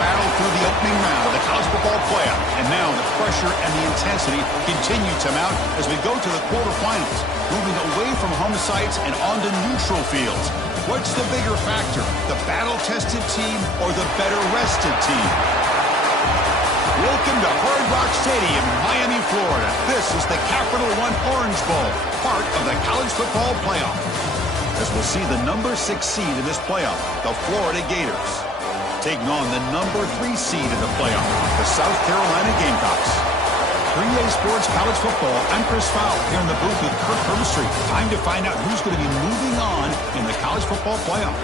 battle through the opening round of the college football playoff. And now the pressure and the intensity continue to mount as we go to the quarterfinals, moving away from home sites and onto neutral fields. What's the bigger factor, the battle-tested team or the better-rested team? Welcome to Hard Rock Stadium in Miami, Florida. This is the Capital One Orange Bowl, part of the college football playoff. As we'll see the number 6 seed in this playoff, the Florida Gators, taking on the number 3 seed in the playoff, the South Carolina Gamecocks. 3A Sports College Football, I'm Chris Fowle here in the booth with Kirk Herbstreit. Time to find out who's going to be moving on in the college football playoff.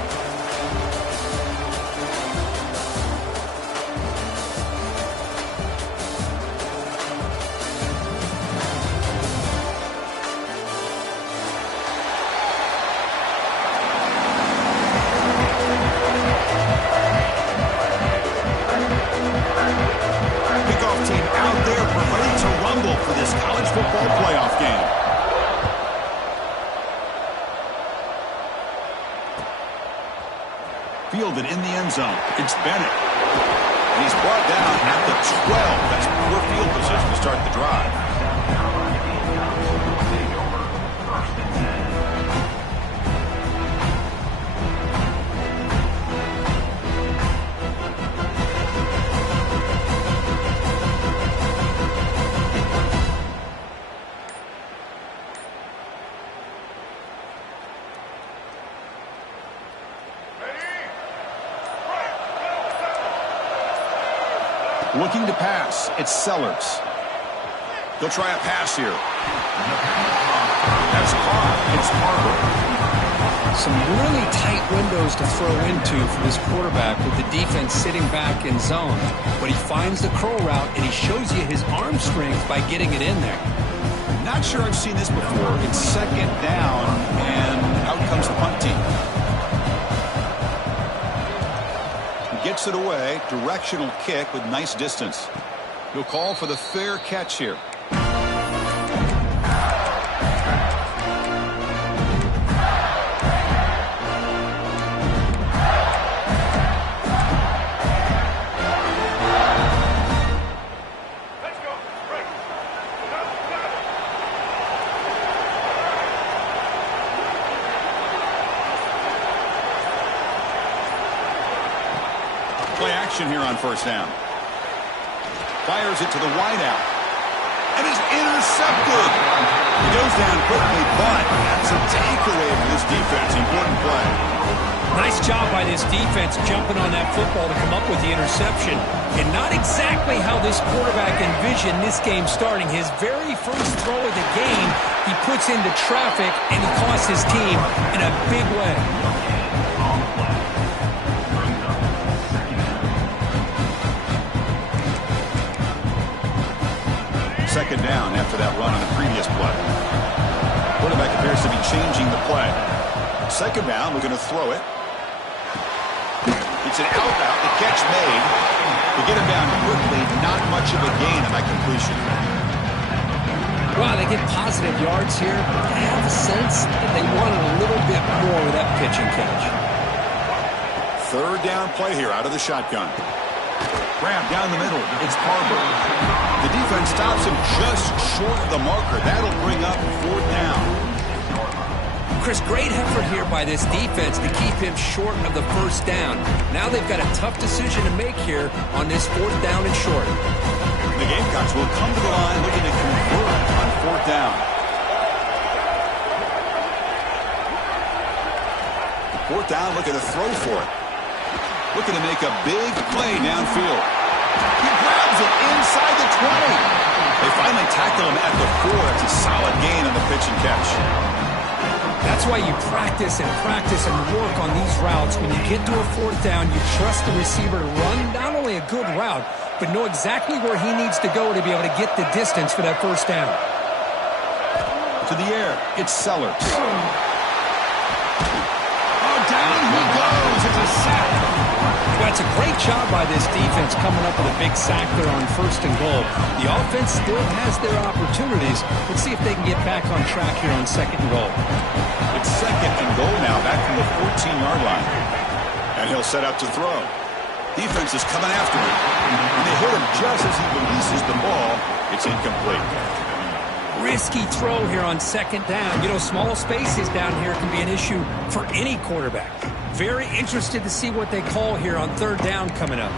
Fielded in the end zone. It's Bennett. And he's brought down at the 12. That's poor field position to start the drive. Looking to pass. It's Sellers. They'll try a pass here. That's caught. It's Harper. Some really tight windows to throw into for this quarterback with the defense sitting back in zone. But he finds the curl route, and he shows you his arm strength by getting it in there. Not sure I've seen this before. It's second down, and out comes the punt team. Gets it away. Directional kick with nice distance. He'll call for the fair catch here. Play action here on first down. Fires it to the wideout. And is intercepted. He goes down quickly, but that's a takeaway for this defense. Important play. Nice job by this defense jumping on that football to come up with the interception. And not exactly how this quarterback envisioned this game starting. His very first throw of the game, he puts into traffic, and he costs his team in a big way. Second down after that run on the previous play. Quarterback appears to be changing the play. Second down, we're going to throw it. It's an out route, the catch made. To get him down quickly, not much of a gain on that completion. Wow, they get positive yards here. I have a sense that they wanted a little bit more with that pitch and catch. Third down play here out of the shotgun. Grab down the middle. It's Parber. The defense stops him just short of the marker. That'll bring up fourth down. Chris, great effort here by this defense to keep him short of the first down. Now they've got a tough decision to make here on this fourth down and short. The Gamecocks will come to the line looking to convert on fourth down. Fourth down, looking to throw for it. Looking to make a big play downfield. He grabs it inside the 20. They finally tackle him at the 4. It's a solid gain on the pitch and catch. That's why you practice and work on these routes. When you get to a fourth down, you trust the receiver to run not only a good route, but know exactly where he needs to go to be able to get the distance for that first down. To the air, it's Sellers. Oh, down he goes. It's a sack. Well, it's a great job by this defense coming up with a big sack there on first and goal. The offense still has their opportunities. Let's see if they can get back on track here on second and goal. It's second and goal now, back from the 14-yard line. And he'll set up to throw. Defense is coming after him. And they hit him just as he releases the ball. It's incomplete. Risky throw here on second down. You know, small spaces down here can be an issue for any quarterback. Very interested to see what they call here on third down coming up.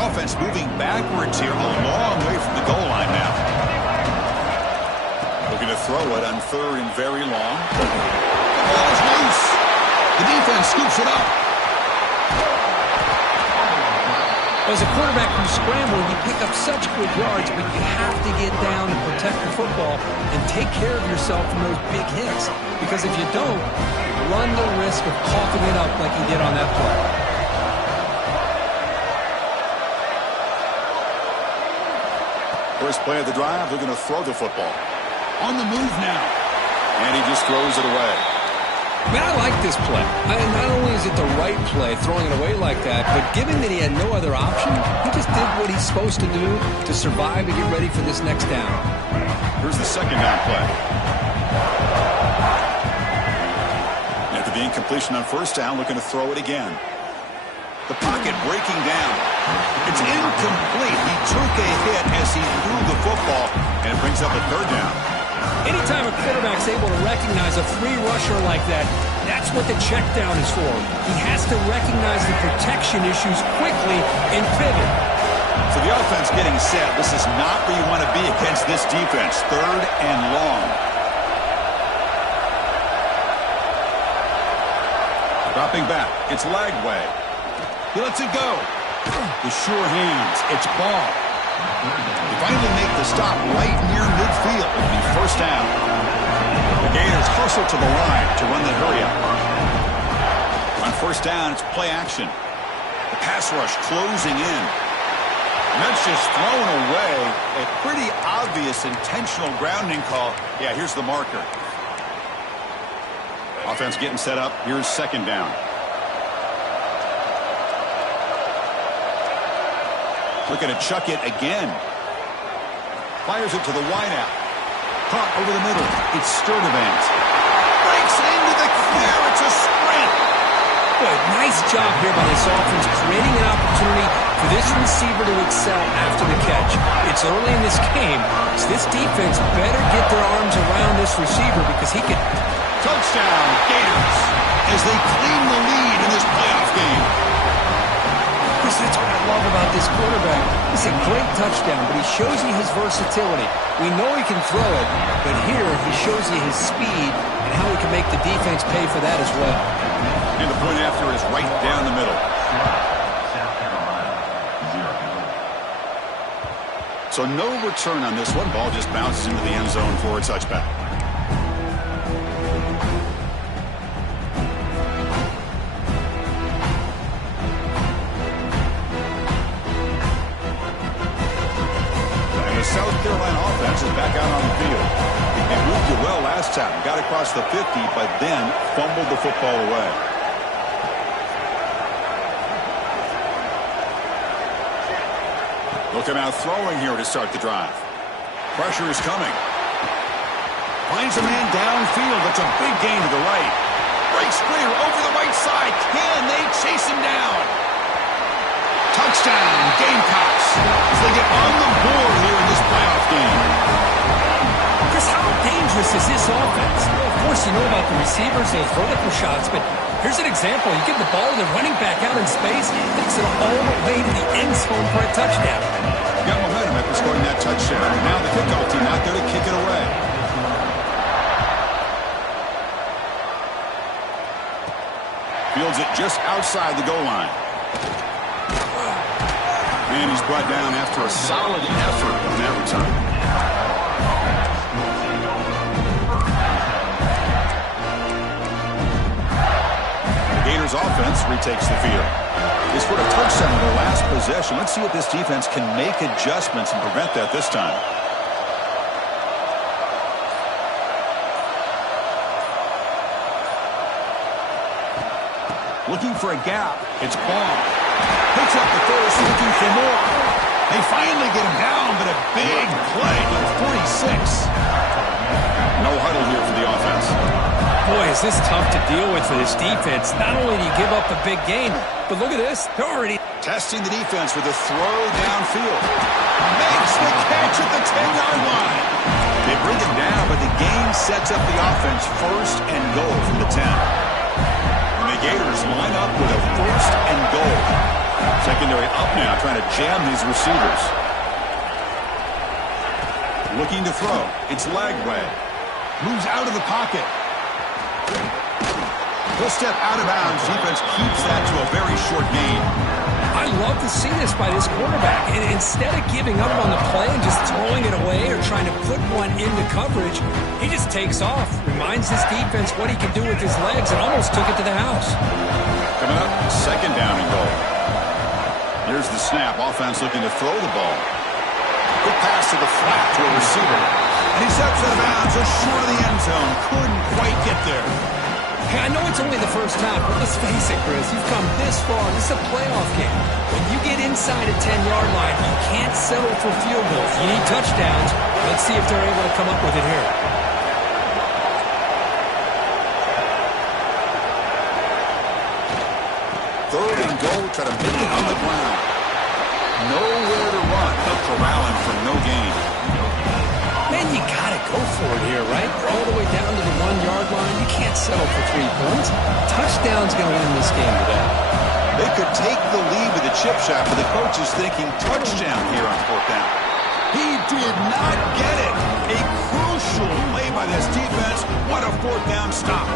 Offense moving backwards here, a long way from the goal line now. Looking to throw it on third and very long. The ball is loose. The defense scoops it up. As a quarterback who scrambles, you pick up such good yards, but you have to get down and protect the football and take care of yourself from those big hits. Because if you don't, you run the risk of coughing it up like he did on that play. First play of the drive, they're going to throw the football. On the move now. And he just throws it away. Man, I like this play. Not only is it the right play, throwing it away like that, but given that he had no other option, he just did what he's supposed to do to survive and get ready for this next down. Here's the second down play. After the incompletion on first down, looking to throw it again. The pocket breaking down. It's incomplete. He took a hit as he threw the football, and it brings up a third down. Anytime a quarterback's able to recognize a free rusher like that, that's what the check down is for. He has to recognize the protection issues quickly and pivot. So the offense getting set. This is not where you want to be against this defense. Third and long. Dropping back. It's Lagway. He lets it go. The sure hands. It's ball. They finally make the stop right near midfield. It'll be first down. The Gators hustle to the line to run the hurry up. On first down, it's play action. The pass rush closing in. And that's just thrown away. A pretty obvious intentional grounding call. Yeah, here's the marker. Offense getting set up. Here's second down. Looking to chuck it again. Fires it to the wideout. Caught over the middle. It's Sturdivant. Breaks into the clear. It's a sprint. Good. Nice job here by this offense, creating an opportunity for this receiver to excel after the catch. It's early in this game, so this defense better get their arms around this receiver because he can... Touchdown, Gators, as they clean the lead in this playoff game. That's what I love about this quarterback. It's a great touchdown, but he shows you his versatility. We know he can throw it, but here he shows you his speed and how he can make the defense pay for that as well. And the point after is right down the middle. So no return on this one. Ball just bounces into the end zone for a touchback. South Carolina offense is back out on the field. They moved it well last time. Got across the 50, but then fumbled the football away. Looking out throwing here to start the drive. Pressure is coming. Finds a man downfield. That's a big gain to the right. Breaks clear over the right side. Can they chase him down? Touchdown, Gamecocks, as they get on the board here in this playoff game. Chris, how dangerous is this offense? Well, of course, you know about the receivers, those vertical shots, but here's an example. You give the ball to the running back out in space, takes it all the way to the end zone for a touchdown. Got momentum after scoring that touchdown. Now the kickoff team out there to kick it away. Fields it just outside the goal line. And he's brought down after a solid effort on that return. The Gators offense retakes the field. They scored a touchdown in the last possession. Let's see if this defense can make adjustments and prevent that this time. Looking for a gap. It's Ball. Picks up the first, looking for more. They finally get him down, but a big play to the 46. No huddle here for the offense. Boy, is this tough to deal with for this defense. Not only do you give up a big gain, but look at this. They're already testing the defense with a throw downfield. Makes the catch at the 10-yard line. They bring it down, but the gain sets up the offense first and goal from the 10. And the Gators line up with a first and goal. Secondary up now, trying to jam these receivers. Looking to throw. It's Lagway. Moves out of the pocket. He'll step out of bounds. Defense keeps that to a very short gain. I love to see this by this quarterback. And instead of giving up on the play and just throwing it away or trying to put one into coverage, he just takes off. Reminds his defense what he can do with his legs and almost took it to the house. Coming up, second down and goal. Here's the snap. Offense looking to throw the ball. Quick pass to the flat to a receiver. And he steps out of bounds just short of the end zone. Couldn't quite get there. Hey, I know it's only the first half, but let's face it, Chris. You've come this far. This is a playoff game. When you get inside a 10-yard line, you can't settle for field goals. You need touchdowns. Let's see if they're able to come up with it here. Third and goal. Try to make it on the ground. Nowhere to run. They'll corral him for no gain. Man, you got to go for it here, right? You're all the way down to the 1-yard line. You can't settle for 3 points. Touchdown's going to win this game today. They could take the lead with a chip shot, but the coach is thinking touchdown here on fourth down. He did not get it. A crucial play by this defense. What a fourth down stop.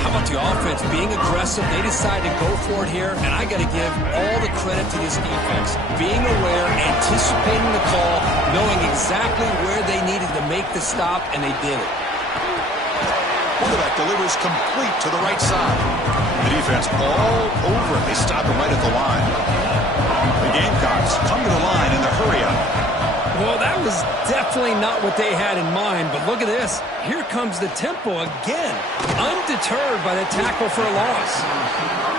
How about the offense being aggressive? They decided to go for it here, and I got to give all the credit to this defense. Being aware, anticipating the call, knowing exactly where they needed to make the stop, and they did it. Quarterback delivers complete to the right side. The defense all over it. They stop him right at the line. The Gamecocks come to the line in the hurry-up. Well, that was definitely not what they had in mind, but look at this. Here comes the tempo again, undeterred by the tackle for a loss.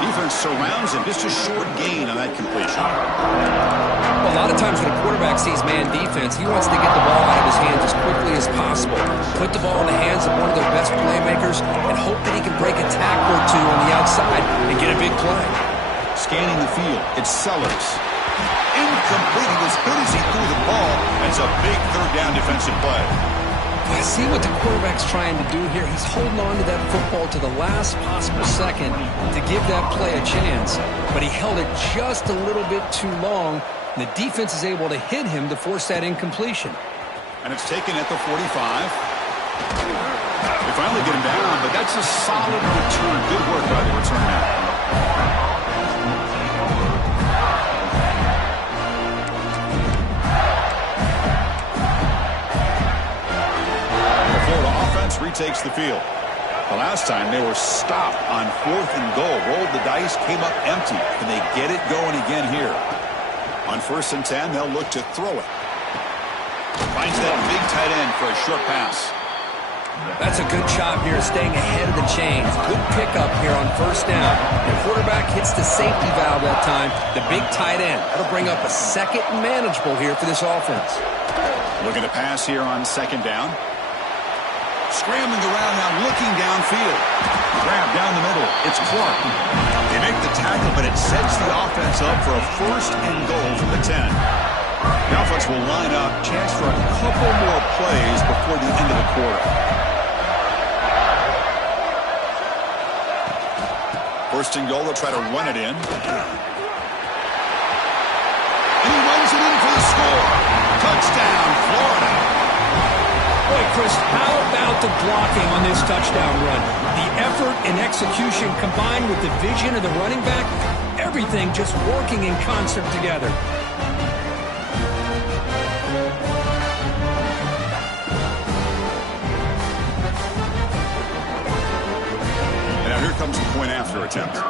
Defense surrounds him, just a short gain on that completion. Well, a lot of times when a quarterback sees man defense, he wants to get the ball out of his hands as quickly as possible, put the ball in the hands of one of their best playmakers, and hope that he can break a tackle or two on the outside and get a big play. Scanning the field, it's Sellers. Incomplete. He was hit as he threw the ball. It's a big third down defensive play. I see what the quarterback's trying to do here. He's holding on to that football to the last possible second to give that play a chance. But he held it just a little bit too long. And the defense is able to hit him to force that incompletion. And it's taken at the 45. They finally get him down, but that's a solid return. Good work by the return man. Retakes the field. The last time they were stopped on 4th and goal. Rolled the dice, came up empty, and they get it going again here. On 1st and 10, they'll look to throw it. Finds that big tight end for a short pass. That's a good job here, staying ahead of the chains. Good pickup here on 1st down. The quarterback hits the safety valve that time. The big tight end. That'll bring up a second and manageable here for this offense. Looking to pass here on 2nd down. Scrambling around now, looking downfield. Grab down the middle. It's Clark. They make the tackle, but it sets the offense up for a 1st and goal from the 10. The offense will line up. Chance for a couple more plays before the end of the quarter. 1st and goal, they'll try to run it in. And he runs it in for the score. Touchdown, Florida. Boy, Chris, how about the blocking on this touchdown run? The effort and execution combined with the vision of the running back, everything just working in concert together. And now here comes the point after attempt.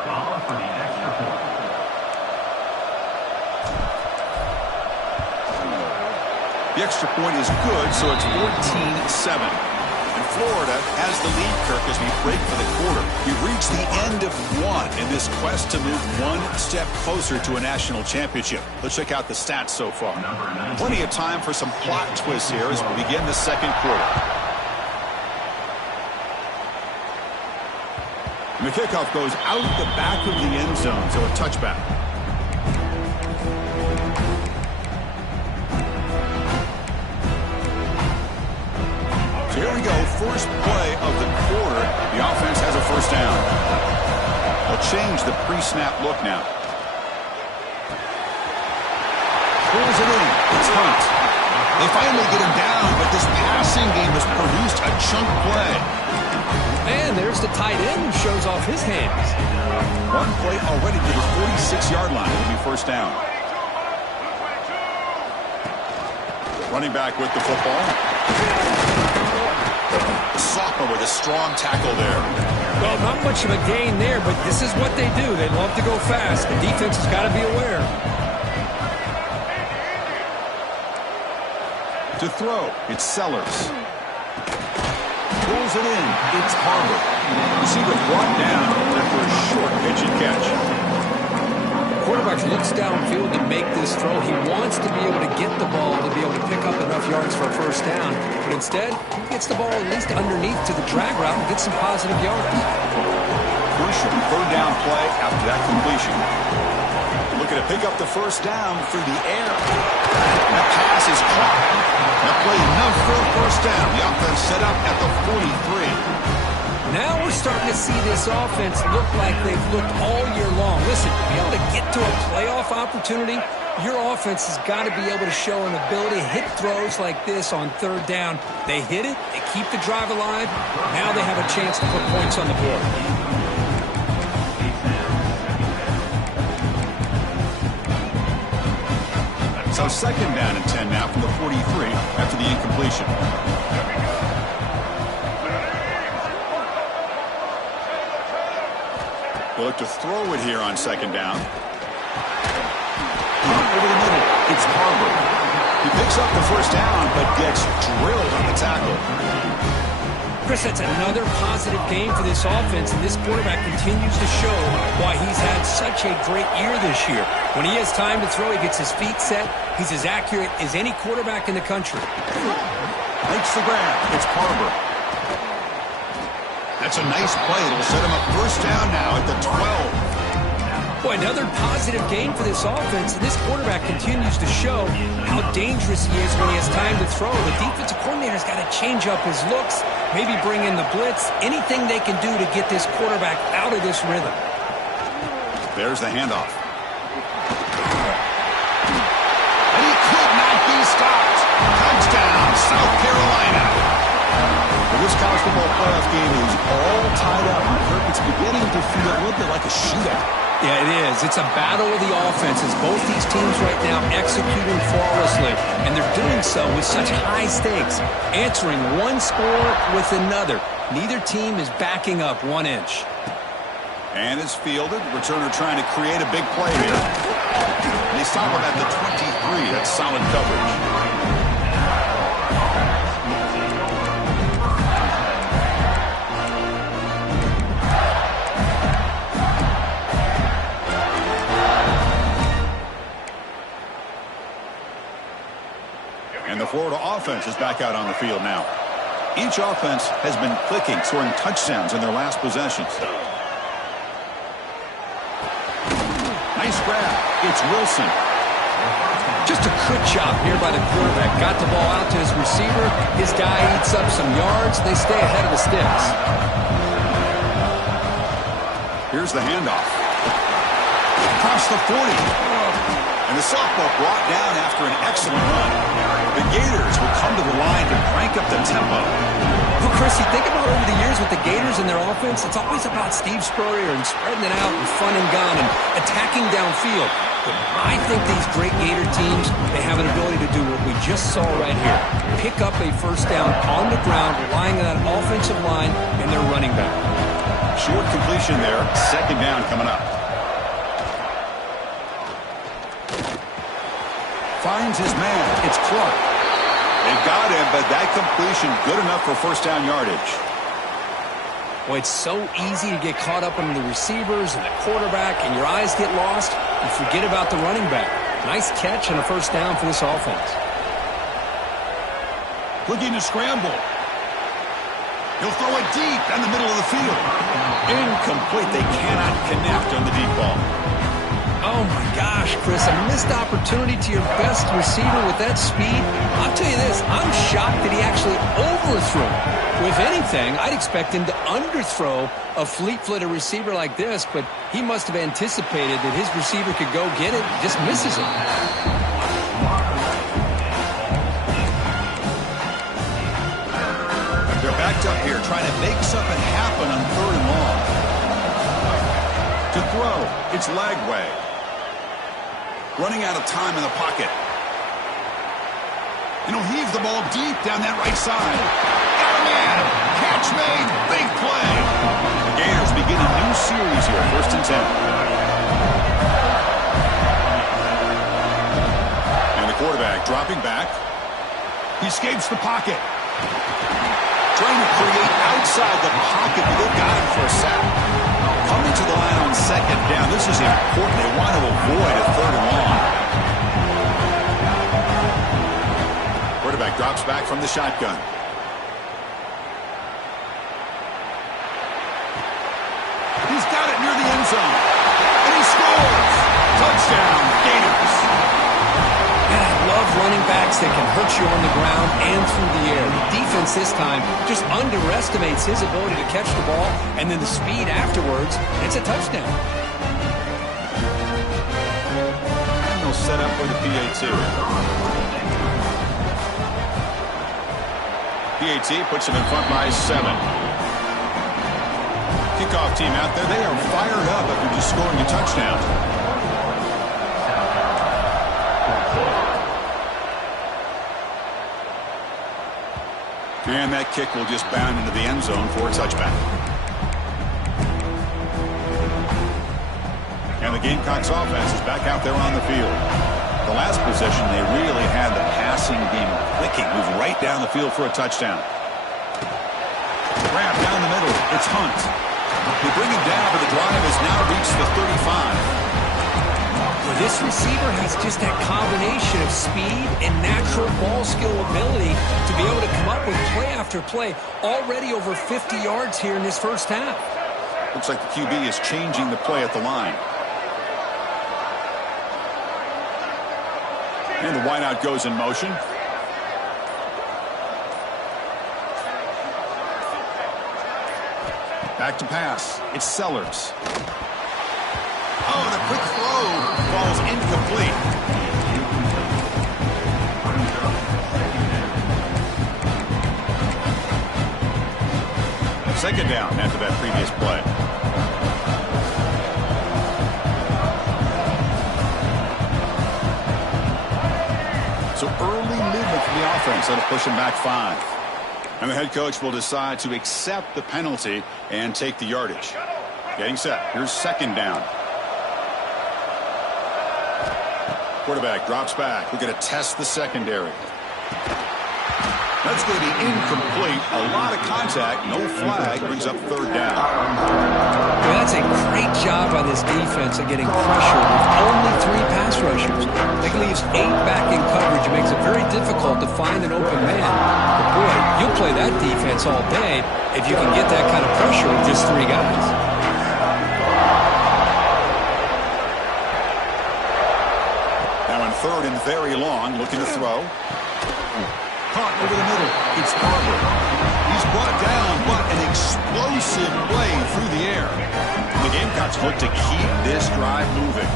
The extra point is good, so it's 14-7. And Florida has the lead, Kirk, as we break for the quarter. We've reached the end of one in this quest to move one step closer to a national championship. Let's check out the stats so far. Plenty of time for some plot twists here as we begin the second quarter. The kickoff goes out the back of the end zone, so a touchback. So here we go, first play of the quarter. The offense has a first down. They'll change the pre-snap look now. Pulls it in. It's Hunt. They finally get him down, but this passing game has produced a chunk play. And there's the tight end who shows off his hands. One play already to the 46-yard line. It'll be first down. Running back with the football. Sophomore with a strong tackle there. Well, not much of a gain there, but this is what they do. They love to go fast. The defense has got to be aware. To throw, it's Sellers. Pulls it in. It's Harbor. Receiver brought down after a short pitch and catch. Quarterback looks downfield to make this throw. He wants to be able to get the ball to be able to pick up enough yards for a first down. But instead, he gets the ball at least underneath to the drag route and gets some positive yards. Crucial third down play after that completion. Looking to pick up the first down through the air. That pass is caught. That play enough for a first down. The offense set up at the 43. Now we're starting to see this offense look like they've looked all year long. Listen, to be able to get to a playoff opportunity, your offense has got to be able to show an ability to hit throws like this on third down. They hit it, they keep the drive alive. Now they have a chance to put points on the board. So second down and 10 now from the 43 after the incompletion. They'll look to throw it here on second down. Over the middle, it's Harbor. He picks up the first down, but gets drilled on the tackle. Chris, that's another positive game for this offense, and this quarterback continues to show why he's had such a great year this year. When he has time to throw, he gets his feet set. He's as accurate as any quarterback in the country. Makes the grab. It's Harbor. That's a nice play. It'll set him up first down now at the 12. Boy, another positive game for this offense, and this quarterback continues to show how dangerous he is when he has time to throw. The defensive coordinator's got to change up his looks, maybe bring in the blitz, anything they can do to get this quarterback out of this rhythm. There's the handoff. And he could not be stopped. Touchdown, South Carolina. Well, this college football playoff game is all tied up. It's beginning to feel a little bit like a shootout. Yeah, it is. It's a battle of the offenses. Both these teams right now executing flawlessly, and they're doing so with such high stakes, answering one score with another. Neither team is backing up 1 inch. And it's fielded. Returner trying to create a big play here. And they stop him at the 23. That's solid coverage. And the Florida offense is back out on the field now. Each offense has been clicking, scoring touchdowns in their last possessions. Nice grab. It's Wilson. Just a good job here by the quarterback. Got the ball out to his receiver. His guy eats up some yards. They stay ahead of the sticks. Here's the handoff. Across the 40. And the softball brought down after an excellent run. The Gators will come to the line to crank up the tempo. Well, Chris, you think about over the years with the Gators and their offense, it's always about Steve Spurrier and spreading it out and fun and gun and attacking downfield. But I think these great Gator teams, they have an ability to do what we just saw right here. Pick up a first down on the ground, relying on that offensive line and their running back. Short completion there. Second down coming up. Finds his man. It's Clark. They got him, but that completion good enough for first down yardage. Boy, it's so easy to get caught up in the receivers and the quarterback, and your eyes get lost. You forget about the running back. Nice catch and a first down for this offense. Looking to scramble. He'll throw it deep in the middle of the field. Incomplete. They cannot connect on the deep ball. Oh, my gosh, Chris, a missed opportunity to your best receiver with that speed. I'll tell you this, I'm shocked that he actually overthrew. If anything, I'd expect him to underthrow a fleet-footed receiver like this, but he must have anticipated that his receiver could go get it, just misses it. They're backed up here, trying to make something happen on 3rd and long. To throw, it's Lagway. Running out of time in the pocket. And he'll heave the ball deep down that right side. Got a man. Catch made. Big play. The Gators begin a new series here. 1st and 10. And the quarterback dropping back. He escapes the pocket. Trying to create outside the pocket, but they've got him for a sack. Coming to the line on 2nd down. This is important. They want to avoid a 3rd and long. Quarterback drops back from the shotgun. He's got it near the end zone. And he scores. Touchdown, Gators. Man, I love running backs that can hurt you on the ground and through the air. The defense this time just underestimates his ability to catch the ball, and then the speed afterwards. It's a touchdown. And they'll set up for the PAT. PAT puts them in front by 7. Kickoff team out there. They are fired up after just scoring a touchdown. And that kick will just bound into the end zone for a touchback. And the Gamecocks offense is back out there on the field. The last possession, they really had the passing game clicking, moving right down the field for a touchdown. Grab down the middle. It's Hunt. They bring him down, but the drive has now reached the 35. Well, this receiver has just that combination of speed and natural ball skill ability to be able to come up with play after play. Already over 50 yards here in this first half. Looks like the QB is changing the play at the line. And the wideout goes in motion. Back to pass. It's Sellers. Oh, the quick throw falls incomplete. Second down after that previous play. So early movement from the offense that'll push him back 5. And the head coach will decide to accept the penalty and take the yardage. Getting set. Here's 2nd down. Quarterback drops back. We're going to test the secondary. That's going to be incomplete. A lot of contact. No flag. Brings up 3rd down. Well, that's a great job by this defense of getting pressure with only 3 pass rushers. That leaves 8 back in coverage. It makes it very difficult to find an open man. But boy, you'll play that defense all day if you can get that kind of pressure with just 3 guys. Now in 3rd and very long, looking to throw. Caught over the middle. It's Barber. He's brought down, but an explosive play through the air. The Gamecocks look to keep this drive moving.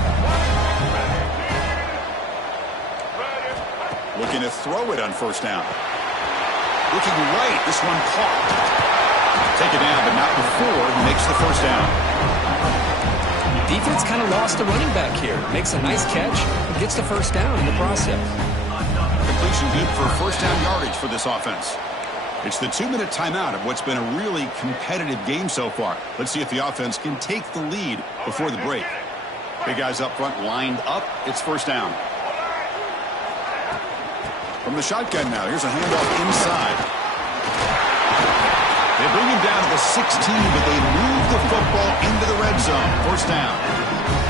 Looking to throw it on 1st down. Looking right. This one caught. Take it down, but not before he makes the 1st down. Defense kind of lost a running back here. Makes a nice catch and gets the 1st down in the process. Completion good for 1st down yardage for this offense. It's the 2-minute timeout of what's been a really competitive game so far. Let's see if the offense can take the lead before the break. Big guys up front lined up. It's 1st down. From the shotgun now. Here's a handoff inside. They bring him down to the 16, but they move the football into the red zone. 1st down.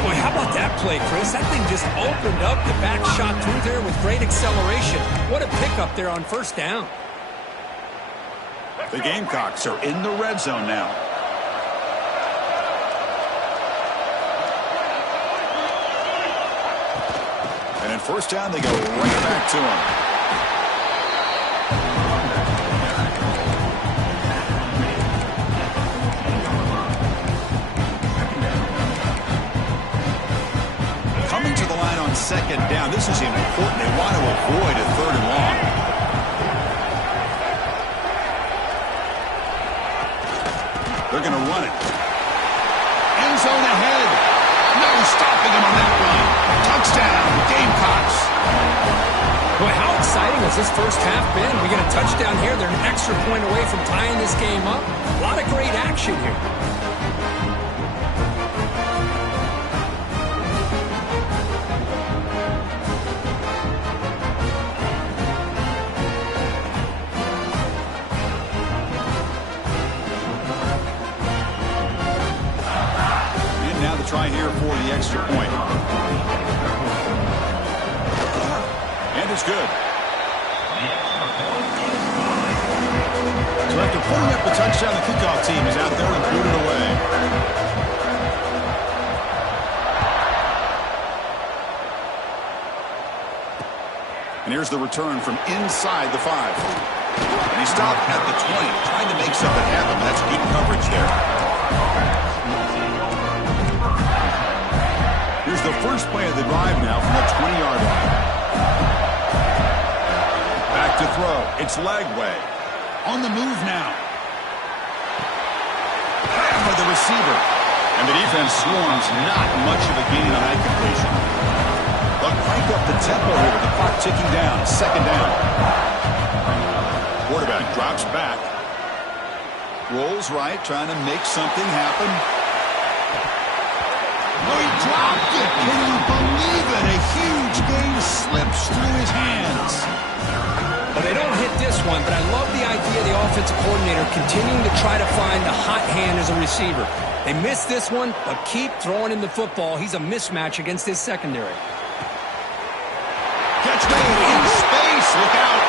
Boy, how about that play, Chris? That thing just opened up. The back shot through there with great acceleration. What a pickup there on 1st down. The Gamecocks are in the red zone now. On first down, they go right back to him. Coming to the line on second down. This is important. They want to avoid a third and long. They're going to run it. End zone ahead. No stopping him on that run. Touchdown, Gamecocks. Boy, how exciting has this first half been? We get a touchdown here. They're an extra point away from tying this game up. A lot of great action here. Try here for the extra point. And it's good. So after putting up the touchdown, the kickoff team is out there and booted away. And here's the return from inside the 5. And he stopped at the 20, trying to make something happen. That's good coverage there. Here's the first play of the drive now from the 20-yard line. Back to throw. It's Lagway. On the move now. Grab by the receiver. And the defense swarms. Not much of a gain on that completion. They'll crank up the tempo here with the clock ticking down. Second down. Quarterback drops back. Rolls right, trying to make something happen. Oh, he dropped it. Can you believe it? A huge game slips through his hands. Well, they don't hit this one, but I love the idea of the offensive coordinator continuing to try to find the hot hand as a receiver. They missed this one, but keep throwing him the football. He's a mismatch against his secondary. Catch made in space. Look out.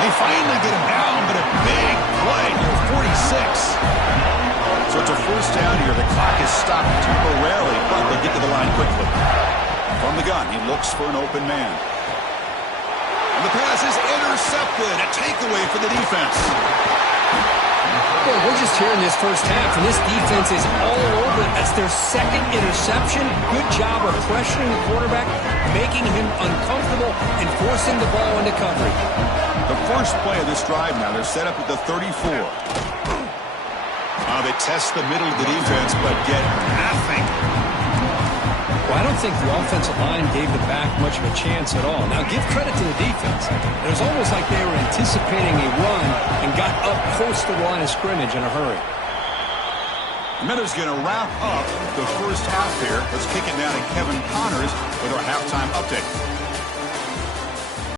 They finally get him down, but a big play near 46. So it's a first down here. The clock is stopped temporarily, but they get to the line quickly. From the gun, he looks for an open man. And the pass is intercepted. A takeaway for the defense. Well, we're just here in this first half, and this defense is all over it. That's their second interception. Good job of pressuring the quarterback, making him uncomfortable, and forcing the ball into coverage. The first play of this drive now, they're set up at the 34. They test the middle of the defense, but get nothing. Well, I don't think the offensive line gave the back much of a chance at all. Now, give credit to the defense. It was almost like they were anticipating a run and got up close to the line of scrimmage in a hurry. The Miners going to wrap up the first half here. Let's kick it down to Kevin Connors with our halftime update.